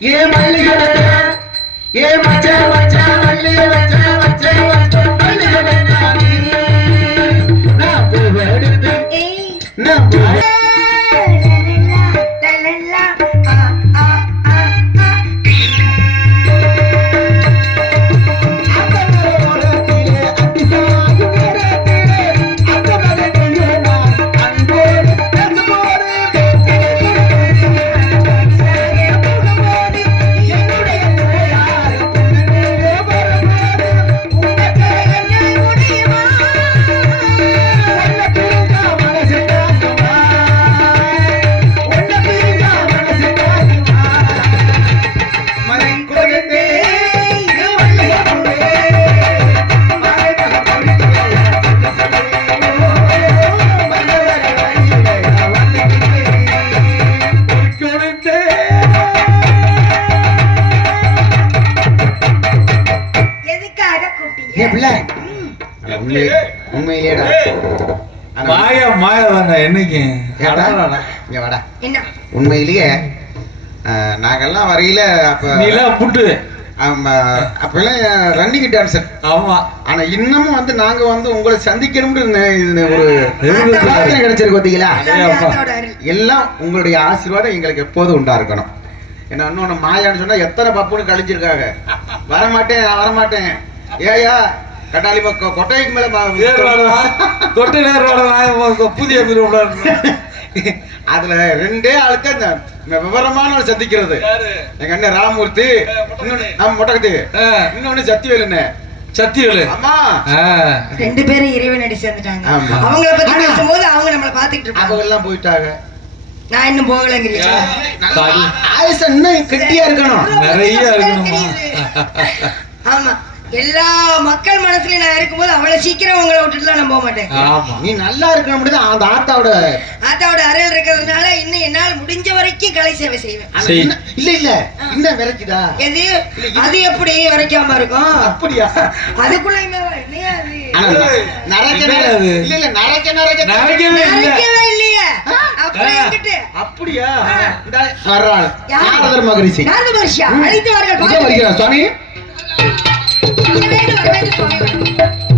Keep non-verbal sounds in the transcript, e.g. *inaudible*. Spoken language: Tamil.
ஏ மல்லிகை வெட்ட ஏ மச்ச மச்ச மல்லிகை வச்ச வச்ச வச்ச மல்லிகை நான் ஏய். நான் கூப்பிட்டீங்க உண்மையிலேடா. மாயா மாயா தானே என்னைக்கு? இங்க வாடா. உண்மையிலேயே நாங்கெல்லாம் வரையில அப்ப நீலாம் புட்டு. ஆமா, அப்பெல்லாம் ரன்னிங் டான்சர் ஆமா. ஆனா இன்னமும் வந்து நாங்க வந்து உங்களை சந்திக்கணும்னு ஒரு கிடைச்சிருக்கு பாத்தீங்களா. எல்லாம் உங்களுடைய ஆசீர்வாதம் எங்களுக்கு எப்போதும் உண்டா இருக்கணும் என்ன இன்னொன்னு மாயான்னு சொன்னா எத்தனை பப்புன்னு கழிச்சிருக்காங்க. வரமாட்டேன் வரமாட்டேன். ஏயா கட்டாளி பக்கம் கொட்டைக்கு மேல பா- கொட்டை நேரம் புதிய *laughs* அதுல ரெண்டே ஆளுக்கு அந்த விவரமான சந்திக்கிறது. எங்க அண்ணன் ராமமூர்த்தி. இன்னொன்னு நம்ம மொட்டகத்து இன்னொன்னு சத்திவேலுன்னு சத்தியவேலு ஆமா. ரெண்டு பேரும் இறைவன் அடி சேர்ந்துட்டாங்க. அவங்கள பத்தி ஆனா- பேசும்போது அவங்க நம்மள பாத்துக்கிட்டு இருப்பாங்க. அவங்க எல்லாம் போயிட்டாங்க. நான் இன்னும் போகலங்கிறீங்க. ஆயுச இன்னும் கெட்டியா இருக்கணும். நிறைய இருக்கணுமா. ஆமா. எல்லா மக்கள் மனசுலயும் நான் இருக்கும்போது அவ்வளவு சீக்கிரம் உங்களை விட்டுட்டுலாம் நான் போக மாட்டேன். ஆமா. நீ நல்லா இருக்கணும் தான் அந்த ஆத்தாவோட ஆத்தாவோட அருள் இருக்கிறதுனால இன்னும் என்னால் முடிஞ்ச வரைக்கும் கலை சேவை செய்வேன். இல்ல இல்ல. இன்னும் விரைக்குதா? எது? அது எப்படி வரைக்காம இருக்கும்? அப்படியா? அதுக்குள்ளயுமே என்னையா அது? ஆனா நரைக்க என்ன நரைக்க- அது? இல்ல இல்ல நரைக்க நரைக்க நரைக்கவே இல்ல. நினைக்கவே இல்லையே. அப்படியே? மகரிஷி. வருஷம் அழைத்து வார்கள் இதோ Thank you.